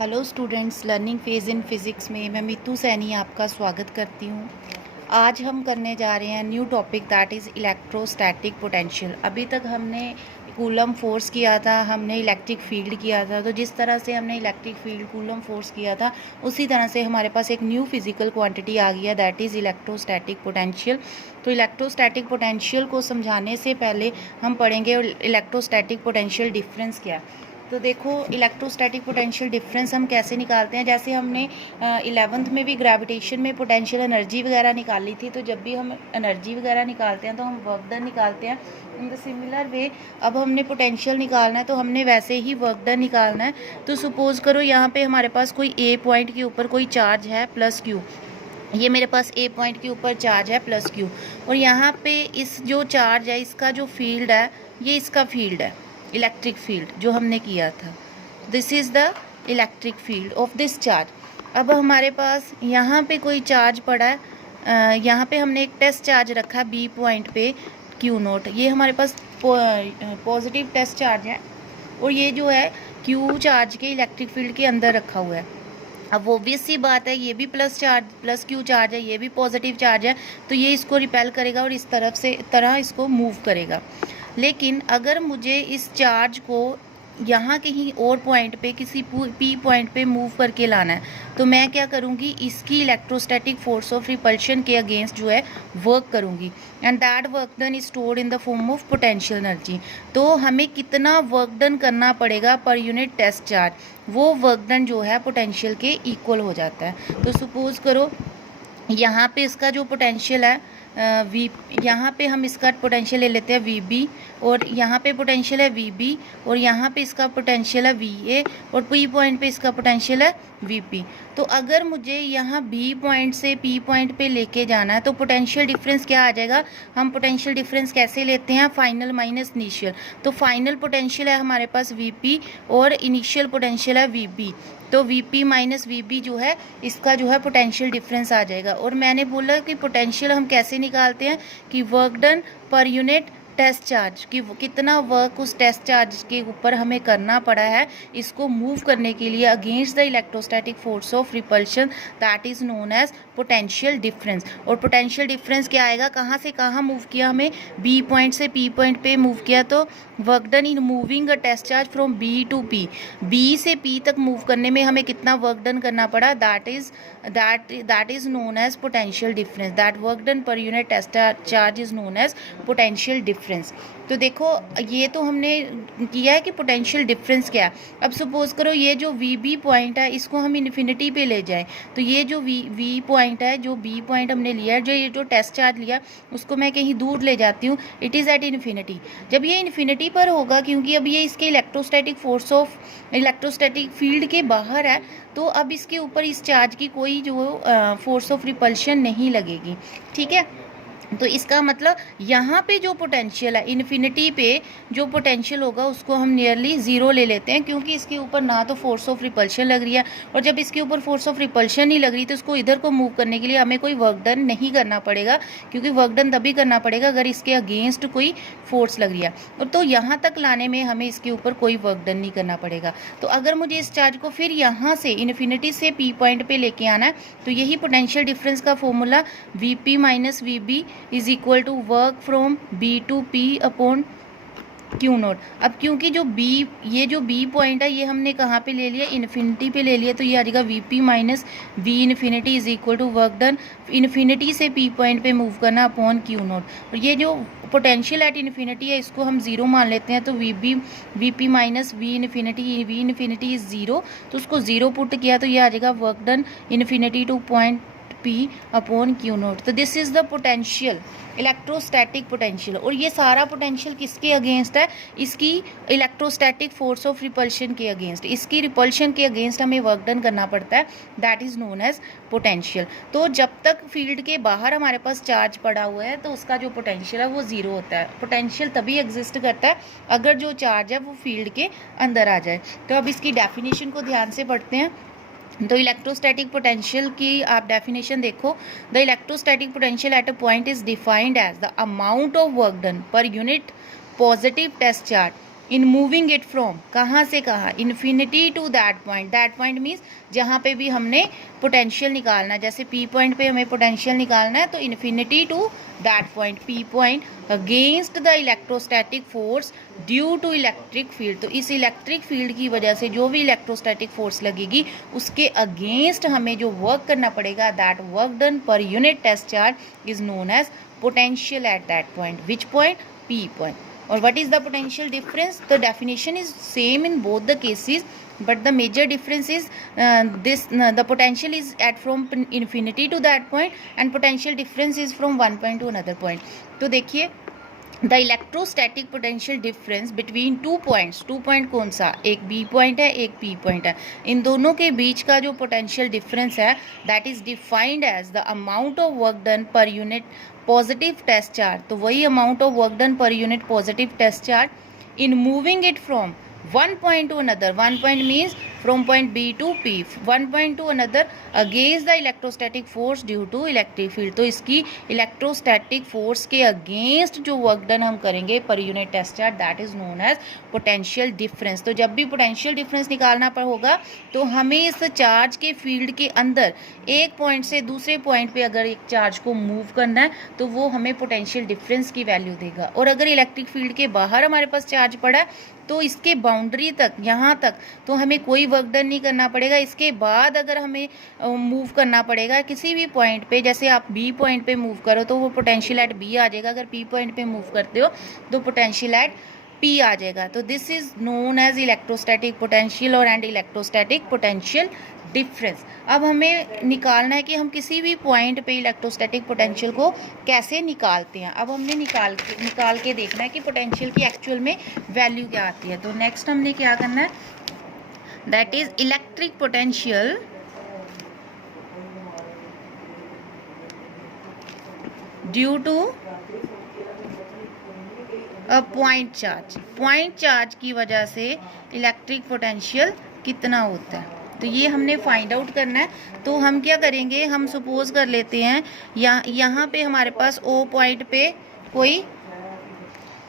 Hello students, learning phase in physics में मैं मीतू सैनी आपका स्वागत करती हूँ। आज हम करने जा रहे हैं new topic that is electrostatic potential. अभी तक हमने कूलम फोर्स किया था, हमने इलेक्ट्रिक फील्ड किया था। तो जिस तरह से हमने इलेक्ट्रिक फील्ड कूलम फोर्स किया था उसी तरह से हमारे पास एक न्यू फिज़िकल क्वांटिटी आ गया दैट इज़ इलेक्ट्रोस्टैटिक पोटेंशियल। तो इलेक्ट्रोस्टैटिक पोटेंशियल को समझाने से पहले हम पढ़ेंगे इलेक्ट्रोस्टैटिक पोटेंशियल डिफरेंस क्या है। तो देखो, इलेक्ट्रोस्टैटिक पोटेंशियल डिफरेंस हम कैसे निकालते हैं। जैसे हमने 11th में भी ग्रेविटेशन में पोटेंशियल एनर्जी वगैरह निकाली थी, तो जब भी हम एनर्जी वगैरह निकालते हैं तो हम वर्क डन निकालते हैं। इन द सिमिलर वे अब हमने पोटेंशियल निकालना है तो हमने वैसे ही वर्क डन निकालना है। तो सपोज़ करो यहाँ पे हमारे पास कोई ए पॉइंट के ऊपर कोई चार्ज है प्लस क्यू। ये मेरे पास ए पॉइंट के ऊपर चार्ज है प्लस क्यू, और यहाँ पे इस जो चार्ज है इसका जो फील्ड है ये इसका फील्ड है, इलेक्ट्रिक फील्ड जो हमने किया था। This is the electric field of this charge. अब हमारे पास यहाँ पे कोई चार्ज पड़ा है, यहाँ पे हमने एक टेस्ट चार्ज रखा है बी पॉइंट पे क्यू नोट। ये हमारे पास पॉजिटिव टेस्ट चार्ज है, और ये जो है क्यू चार्ज के इलेक्ट्रिक फील्ड के अंदर रखा हुआ है। अब ऑब्वियस सी बात है, ये भी प्लस क्यू चार्ज है, ये भी पॉजिटिव चार्ज है, तो ये इसको रिपेल करेगा और इस तरह इसको मूव करेगा। लेकिन अगर मुझे इस चार्ज को यहाँ कहीं और पॉइंट पे किसी पी पॉइंट पे मूव करके लाना है, तो मैं क्या करूँगी, इसकी इलेक्ट्रोस्टैटिक फोर्स ऑफ रिपल्शन के अगेंस्ट जो है वर्क करूँगी, and that work done is stored in the form of potential energy. तो हमें कितना वर्क डन करना पड़ेगा पर यूनिट टेस्ट चार्ज, वो वर्क डन जो है पोटेंशियल के इक्वल हो जाता है। तो सपोज़ करो यहाँ पे इसका जो पोटेंशियल है वी, यहाँ पे हम इसका पोटेंशियल ले लेते हैं वी बी, और यहाँ पे पोटेंशियल है वी बी, और यहाँ पे इसका पोटेंशियल है वी ए, और पी पॉइंट पे इसका पोटेंशियल है वी पी। तो अगर मुझे यहाँ बी पॉइंट से पी पॉइंट पे लेके जाना है तो पोटेंशियल डिफरेंस क्या आ जाएगा। हम पोटेंशियल डिफरेंस कैसे लेते हैं, फाइनल माइनस इनिशियल। तो फाइनल पोटेंशियल है हमारे पास वी पी और इनिशियल पोटेंशियल है वी बी। तो V P minus V B जो है इसका जो है पोटेंशियल डिफरेंस आ जाएगा। और मैंने बोला कि पोटेंशियल हम कैसे निकालते हैं कि work done per unit test charge, कि कितना वर्क उस टेस्ट चार्ज के ऊपर हमें करना पड़ा है इसको मूव करने के लिए against the electrostatic force of repulsion, that is known as potential difference. और पोटेंशियल डिफरेंस क्या आएगा, कहाँ से कहाँ मूव किया, हमें बी पॉइंट से पी पॉइंट पे मूव किया, तो work done in moving a test charge from B to P, B से पी तक मूव करने में हमें कितना वर्क डन करना पड़ा, that is known as potential difference. That work done per unit test charge is known as potential difference. तो देखो, ये तो हमने किया है कि पोटेंशियल डिफरेंस क्या है। अब सपोज़ करो ये जो वी बी पॉइंट है इसको हम इन्फिनिटी पे ले जाएं, तो ये जो वी पॉइंट है, जो बी पॉइंट हमने लिया है, जो टेस्ट चार्ज लिया उसको मैं कहीं दूर ले जाती हूँ, इट इज़ एट इन्फिनिटी। जब ये इन्फिनिटी पर होगा, क्योंकि अब ये इसके इलेक्ट्रोस्टैटिक फील्ड के बाहर है, तो अब इसके ऊपर इस चार्ज की कोई जो फोर्स ऑफ रिपल्शन नहीं लगेगी। ठीक है, तो इसका मतलब यहाँ पे जो पोटेंशियल है इन्फिनिटी पे जो पोटेंशियल होगा उसको हम नियरली ज़ीरो ले लेते हैं, क्योंकि इसके ऊपर ना तो फोर्स ऑफ रिपल्शन लग रही है, और जब इसके ऊपर फोर्स ऑफ रिपल्शन नहीं लग रही तो इसको इधर को मूव करने के लिए हमें कोई वर्क डन नहीं करना पड़ेगा, क्योंकि वर्क डन तभी करना पड़ेगा अगर इसके अगेंस्ट कोई फोर्स लग रही है। और तो यहाँ तक लाने में हमें इसके ऊपर कोई वर्क डन नहीं करना पड़ेगा। तो अगर मुझे इस चार्ज को फिर यहाँ से इन्फिनिटी से पी पॉइंट पे लेके आना है, तो यही पोटेंशियल डिफरेंस का formula V P minus V B is equal to work from B to P upon Q naught. अब क्योंकि ये जो बी पॉइंट है ये हमने कहाँ पे ले लिया, इन्फिनिटी पे ले लिया, तो ये आ जाएगा V P minus V infinity is equal to work done infinity से पी पॉइंट पे मूव करना अपॉन क्यू नोट। और ये जो पोटेंशियल एट इन्फिनिटी है इसको हम जीरो मान लेते हैं, तो V P minus V infinity is zero, तो उसको ज़ीरो पुट किया तो ये आ जाएगा work done infinity to point P upon Q nought. तो this is the potential, electrostatic potential. और ये सारा पोटेंशियल किसके अगेंस्ट है, इसकी इलेक्ट्रोस्टैटिक फोर्स ऑफ रिपल्शन के अगेंस्ट, इसकी रिपल्शन के अगेंस्ट हमें वर्क डन करना पड़ता है, that is known as potential. तो जब तक फील्ड के बाहर हमारे पास चार्ज पड़ा हुआ है तो उसका जो पोटेंशियल है वो ज़ीरो होता है। पोटेंशियल तभी एग्जिस्ट करता है अगर जो चार्ज है वो फील्ड के अंदर आ जाए। तो अब इसकी डेफिनेशन को ध्यान से पढ़ते हैं। तो इलेक्ट्रोस्टैटिक पोटेंशियल की आप डेफिनेशन देखो, the electrostatic potential at a point is defined as the amount of work done per unit positive test charge in moving it from, कहाँ से कहाँ, infinity to that point means जहाँ पे भी हमने पोटेंशियल निकालना है, जैसे पी पॉइंट पे हमें पोटेंशियल निकालना है तो infinity to that point P point against the electrostatic force due to electric field. तो इस इलेक्ट्रिक फील्ड की वजह से जो भी इलेक्ट्रोस्टैटिक फोर्स लगेगी उसके अगेंस्ट हमें जो वर्क करना पड़ेगा, that work done per unit test charge is known as potential at that point, which point, P point. Or what is the potential difference? The definition is same in both the cases, but the major difference is the potential is at from infinity to that point and potential difference is from one point to another point. तो देखिए the electrostatic potential difference between two point कौन सा, एक B point है एक P point है, इन दोनों के बीच का जो पोटेंशियल डिफरेंस है that is defined as the amount of work done per unit positive test charge. तो वही amount of work done per unit positive test charge in moving it from one point to another, one point means from point B to P, one point to another against the electrostatic force due to electric field. तो इसकी electrostatic force के against जो work done हम करेंगे per unit test charge that is known as potential difference. तो जब भी potential difference निकालना पर होगा तो हमें इस चार्ज के फील्ड के अंदर एक पॉइंट से दूसरे पॉइंट पे अगर एक चार्ज को मूव करना है तो वो हमें पोटेंशियल डिफरेंस की वैल्यू देगा। और अगर इलेक्ट्रिक फील्ड के बाहर हमारे पास चार्ज पड़ा है तो इसके बाउंड्री तक, यहाँ तक तो हमें कोई वर्क डन नहीं करना पड़ेगा। इसके बाद अगर हमें मूव करना पड़ेगा किसी भी पॉइंट पे, जैसे आप बी पॉइंट पे मूव करो तो वो पोटेंशियल एट बी आ जाएगा, अगर पी पॉइंट पे मूव करते हो तो पोटेंशियल एट पी आ जाएगा। तो this is known as electrostatic potential और एंड इलेक्ट्रोस्टैटिक पोटेंशियल डिफरेंस। अब हमें निकालना है कि हम किसी भी पॉइंट पे इलेक्ट्रोस्टैटिक पोटेंशियल को कैसे निकालते हैं। अब हमने निकाल के देखना है कि पोटेंशियल की एक्चुअल में वैल्यू क्या आती है। तो नेक्स्ट हमने क्या करना है, that is electric potential due to a point charge की वजह से इलेक्ट्रिक पोटेंशियल कितना होता है, तो ये हमने फाइंड आउट करना है। तो हम क्या करेंगे, हम सपोज कर लेते हैं यहाँ पे हमारे पास ओ पॉइंट पे कोई,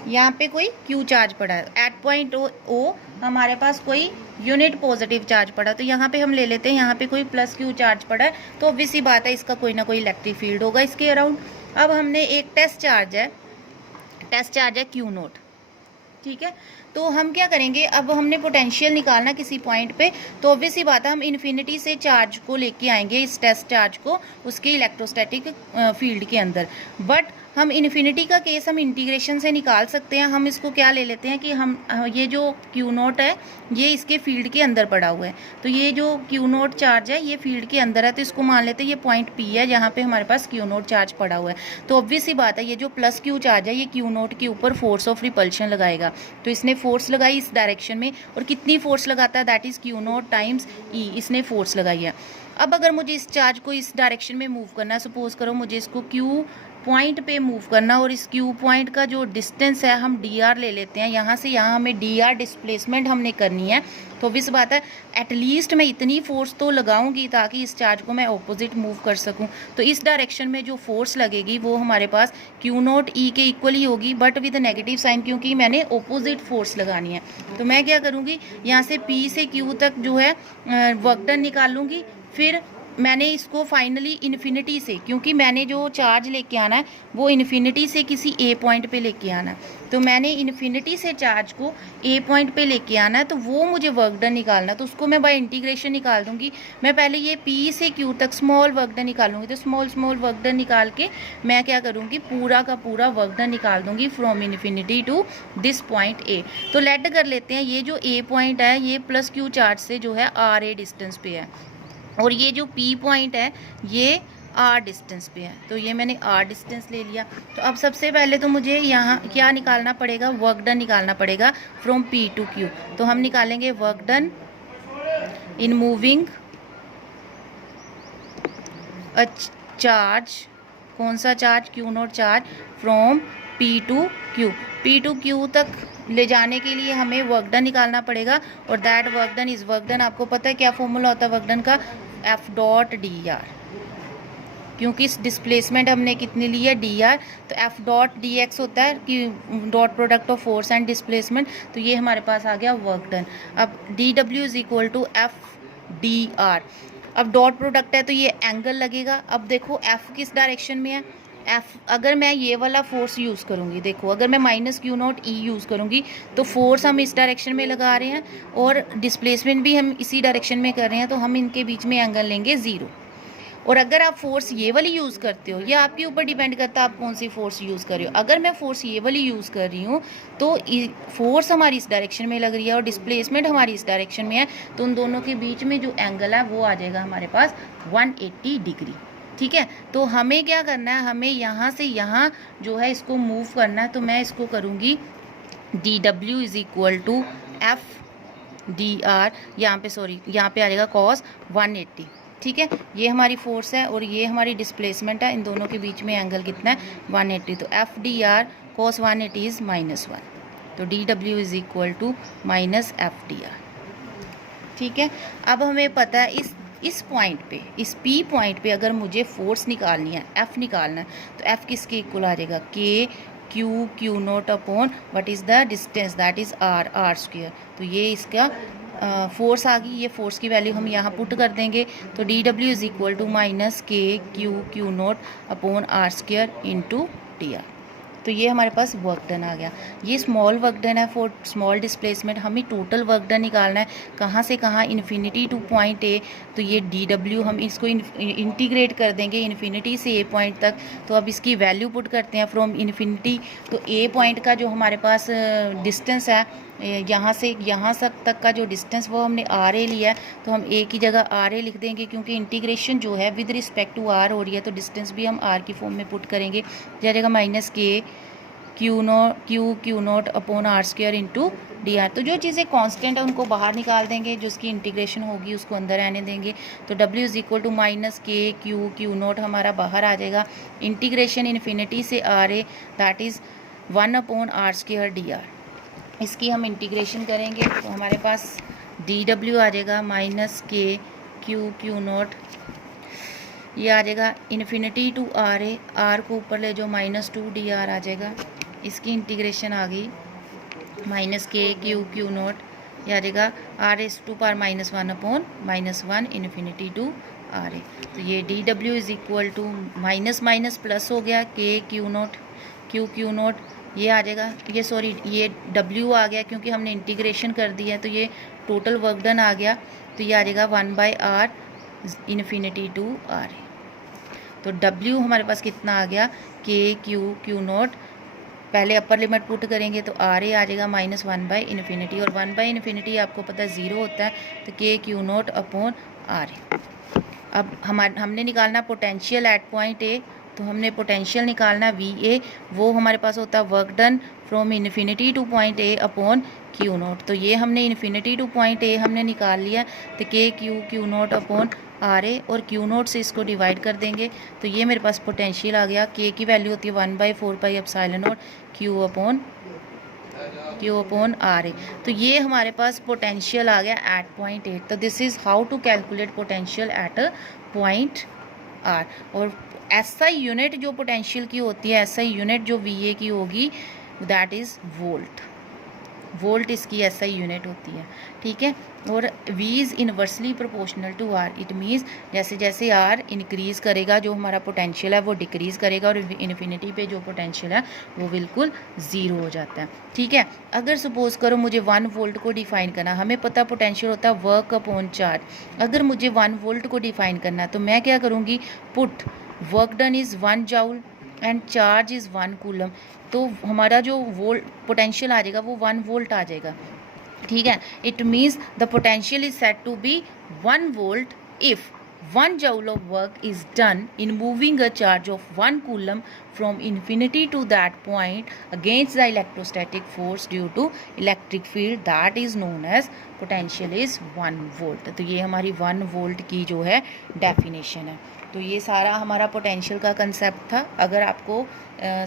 यहाँ पे कोई क्यू चार्ज पड़ा है, एट पॉइंट ओ हमारे पास कोई यूनिट पॉजिटिव चार्ज पड़ा, तो यहाँ पे हम ले लेते हैं यहाँ पे कोई प्लस क्यू चार्ज पड़ा है, तो ऑब्वियस सी बात है इसका कोई ना कोई इलेक्ट्रिक फील्ड होगा इसके अराउंड। अब हमने एक टेस्ट चार्ज है क्यू नोट, ठीक है। तो हम क्या करेंगे, अब हमने पोटेंशियल निकालना किसी पॉइंट पे, तो ऑब्वियस ही बात है हम इन्फिनिटी से चार्ज को लेके आएंगे, इस टेस्ट चार्ज को उसके इलेक्ट्रोस्टैटिक फील्ड के अंदर। बट हम इन्फिनिटी का केस हम इंटीग्रेशन से निकाल सकते हैं। हम इसको क्या ले लेते हैं कि हम ये जो क्यू नोट है ये इसके फील्ड के अंदर पड़ा हुआ है, तो ये जो क्यू नोट चार्ज है ये फील्ड के अंदर है, तो इसको मान लेते हैं ये पॉइंट पी है जहाँ पे हमारे पास क्यू नोट चार्ज पड़ा हुआ है। तो ऑब्वियस ही बात है ये जो प्लस क्यू चार्ज है ये क्यू नोट के ऊपर फोर्स ऑफ रिपल्शन लगाएगा, तो इसने फोर्स लगाई इस डायरेक्शन में, और कितनी फोर्स लगाता है, that is Q nought times E, इसने फोर्स लगाई है। अब अगर मुझे इस चार्ज को इस डायरेक्शन में मूव करना है, सपोज करो मुझे इसको क्यू पॉइंट पे मूव करना, और इस क्यू पॉइंट का जो डिस्टेंस है हम डी आर ले लेते हैं, यहाँ से यहाँ हमें डी आर डिस्प्लेसमेंट हमने करनी है। तो ऑब्वियस बात है एटलीस्ट मैं इतनी फोर्स तो लगाऊंगी ताकि इस चार्ज को मैं ऑपोजिट मूव कर सकूं। तो इस डायरेक्शन में जो फोर्स लगेगी वो हमारे पास क्यू नोट ई के इक्वल ही होगी, बट विद नेगेटिव साइन, क्योंकि मैंने ऑपोजिट फोर्स लगानी है। तो मैं क्या करूँगी, यहाँ से पी से क्यू तक जो है वर्क डन निकाल लूँगी, फिर मैंने इसको फाइनली इन्फिनिटी से, क्योंकि मैंने जो चार्ज लेके आना है वो इन्फिनिटी से किसी ए पॉइंट पे लेके आना है, तो मैंने इन्फिनिटी से चार्ज को ए पॉइंट पे लेके आना है, तो वो मुझे वर्क डन निकालना है, तो उसको मैं बाय इंटीग्रेशन निकाल दूंगी। मैं पहले ये पी से क्यू तक स्मॉल वर्क डन निकालूंगी, तो स्मॉल वर्क डन निकाल के मैं क्या करूँगी, पूरा का पूरा वर्क डन निकाल दूंगी from infinity to this point A. तो लेट कर लेते हैं ये जो ए पॉइंट है ये प्लस क्यू चार्ज से जो है आर ए डिस्टेंस पे है, और ये जो पी पॉइंट है ये आर डिस्टेंस पे है, तो ये मैंने आर डिस्टेंस ले लिया। तो अब सबसे पहले तो मुझे यहाँ क्या निकालना पड़ेगा, वर्क डन निकालना पड़ेगा फ्रॉम पी टू क्यू। तो हम निकालेंगे work done in moving a charge, कौन सा charge, Q naught charge, from P to Q तक ले जाने के लिए हमें वर्क डन निकालना पड़ेगा, और that work done is work done, आपको पता है क्या फॉर्मूला होता है वर्क डन का, एफ डॉट डी आर। क्योंकि इस डिस्प्लेसमेंट हमने कितनी ली है dr, तो f डॉट dx होता है कि dot product of force and displacement, तो ये हमारे पास आ गया वर्क डन। अब dw is equal to F dr। अब डॉट प्रोडक्ट है तो ये एंगल लगेगा। अब देखो f किस डायरेक्शन में है, f अगर मैं ये वाला फोर्स यूज़ करूँगी, देखो अगर मैं minus Q not E use करूँगी तो फोर्स हम इस डायरेक्शन में लगा रहे हैं और डिस्प्लेसमेंट भी हम इसी डायरेक्शन में कर रहे हैं, तो हम इनके बीच में एंगल लेंगे 0। और अगर आप फोर्स ये वाली यूज़ करते हो, या आपके ऊपर डिपेंड करता है आप कौन सी फोर्स यूज़ कर रहे हो। अगर मैं फोर्स ये वाली यूज़ कर रही हूँ तो फोर्स हमारी इस डायरेक्शन में लग रही है और डिस्प्लेसमेंट हमारी इस डायरेक्शन में है, तो उन दोनों के बीच में जो एंगल है वो आ जाएगा हमारे पास 180 डिग्री। ठीक है, तो हमें क्या करना है, हमें यहाँ से यहाँ जो है इसको मूव करना है। तो मैं इसको करूँगी dw is equal to F dr, यहाँ पे आ जाएगा cos 180। ठीक है, ये हमारी फोर्स है और ये हमारी डिस्प्लेसमेंट है, इन दोनों के बीच में एंगल कितना है 180, तो एफ dr cos 180 इज -1, तो dw is equal to minus F dr। ठीक है, अब हमें पता है इस पॉइंट पे, इस P पॉइंट पे अगर मुझे फोर्स निकालनी है, F निकालना है, तो F किसके इक्वल आ जाएगा, K Q naught upon what is the distance, that is R square. तो ये इसका फोर्स आ गई, ये फोर्स की वैल्यू हम यहाँ पुट कर देंगे, तो dw is equal to minus Q naught upon R square into dr। तो ये हमारे पास वर्क डन आ गया। ये स्मॉल वर्क डन है फॉर स्मॉल डिस्प्लेसमेंट। हमें टोटल वर्क डन निकालना है, कहाँ से कहाँ, इन्फिनिटी टू पॉइंट ए, तो ये dw हम इसको इंटीग्रेट कर देंगे इन्फिनिटी से ए पॉइंट तक। तो अब इसकी वैल्यू पुट करते हैं फ्रॉम इन्फिनिटी, तो ए पॉइंट का जो हमारे पास डिस्टेंस है यहाँ से यहाँ तक का जो डिस्टेंस वो हमने आर ए लिया है, तो हम ए की जगह आर ए लिख देंगे, क्योंकि इंटीग्रेशन जो है विद रिस्पेक्ट टू आर हो रही है, तो डिस्टेंस भी हम आर की फॉर्म में पुट करेंगे। जाएगा minus K Q naught upon R square into D R. तो जो चीज़ें कांस्टेंट है उनको बाहर निकाल देंगे, जो उसकी इंटीग्रेशन होगी उसको अंदर आने देंगे। तो W is equal to minus K Q naught हमारा बाहर आ जाएगा, इंटीग्रेशन इन्फिनिटी से R A, that is 1 upon R square D R. इसकी हम इंटीग्रेशन करेंगे तो हमारे पास dw आ जाएगा माइनस के क्यू नोट, ये आ जाएगा infinity to R A, R को ऊपर ले जो -2 dr आ जाएगा। इसकी इंटीग्रेशन आ गई माइनस के क्यू नोट, ये आ जाएगा r⁻1 upon -1 infinity to R A. तो ये dw is equal to minus minus plus हो गया, के क्यू नोट ये आ जाएगा, ये W आ गया क्योंकि हमने इंटीग्रेशन कर दिया है, तो ये टोटल वर्क डन आ गया। तो ये आ जाएगा 1/r infinity to R A. तो W हमारे पास कितना आ गया, के क्यू नोट, पहले अपर लिमिट पुट करेंगे तो आर ए आ जाएगा -1/इन्फिनिटी, और 1/इन्फिनिटी आपको पता है 0 होता है, तो के क्यू नोट अपॉन आर ए। अब हमने निकालना पोटेंशियल एट पॉइंट ए, तो हमने पोटेंशियल निकालना VA, वो हमारे पास होता है work done from infinity to point A upon Q nought. तो ये हमने इन्फिनिटी टू पॉइंट ए हमने निकाल लिया, तो के क्यू नोट अपॉन आर ए, और क्यू नोट से इसको डिवाइड कर देंगे, तो ये मेरे पास पोटेंशियल आ गया। के की वैल्यू होती है 1/4 epsilon nought Q upon R A. तो ये हमारे पास पोटेंशियल आ गया एट पॉइंट ए। तो this is how to calculate potential at a point R. और SI यूनिट जो पोटेंशियल की होती है, SI यूनिट जो VA की होगी, दैट इज़ वोल्ट इसकी SI यूनिट होती है। ठीक है, और V is inversely proportional to R। It means जैसे जैसे R इंक्रीज़ करेगा जो हमारा पोटेंशियल है वो डिक्रीज़ करेगा, और इन्फिनिटी पे जो पोटेंशियल है वो बिल्कुल 0 हो जाता है। ठीक है, अगर सपोज़ करो मुझे 1 वोल्ट को डिफ़ाइन करना, हमें पता पोटेंशियल होता है वर्क अपॉन चार्ज। अगर मुझे 1 वोल्ट को डिफ़ाइन करना तो मैं क्या करूँगी, put work done is 1 joule and charge is 1 coulomb. तो हमारा जो वोल्ट पोटेंशियल आ जाएगा वो 1 वोल्ट आ जाएगा। ठीक है, it means the potential is set to be 1 volt if 1 joule of work is done in moving a charge of 1 coulomb from infinity to that point against the electrostatic force due to electric field, that is known as potential is 1 volt। तो ये हमारी 1 volt की जो है definition है। तो ये सारा हमारा पोटेंशियल का कंसेप्ट था। अगर आपको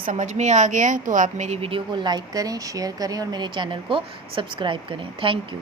समझ में आ गया है तो आप मेरी वीडियो को लाइक करें, शेयर करें और मेरे चैनल को सब्सक्राइब करें। Thank you.